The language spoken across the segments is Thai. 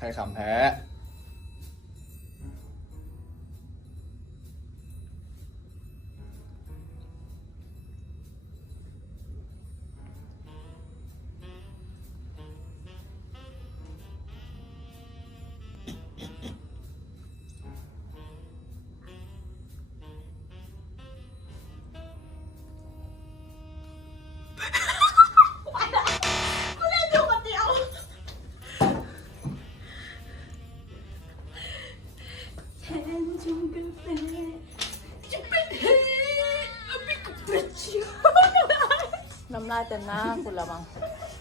รขำแพ้กูเล่นอยู่คนเดียวแทนชงกาแฟจะเป็นเฮอเมริกาเปรี้ยวน้ำลายเต็มหน้าคุณละมั้ง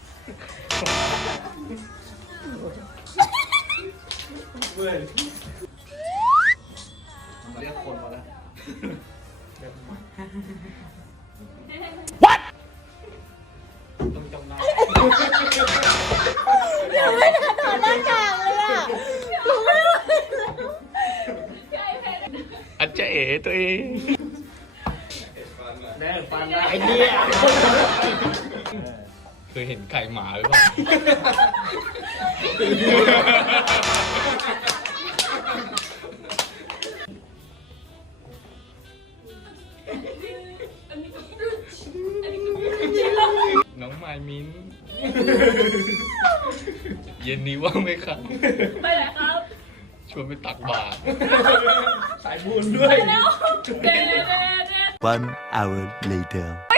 เว้ยมาเรียกคนมาแล้ว ต้องจำหน้ายังไม่ทันถอดหน้ากากเลยอ่ะกูไม่ไหวอาจจะเอ๋ตัวเองแน่ฟันนะไอ้เนี่ยเคยเห็นไข่หมาหรือเปล่า น้องไมายมิ้น เย็นนี้ว่างไหมครับไปไหนครับชวนไปตักบาตรสายบุญด้วยแล้วเด็ด 1 hour later.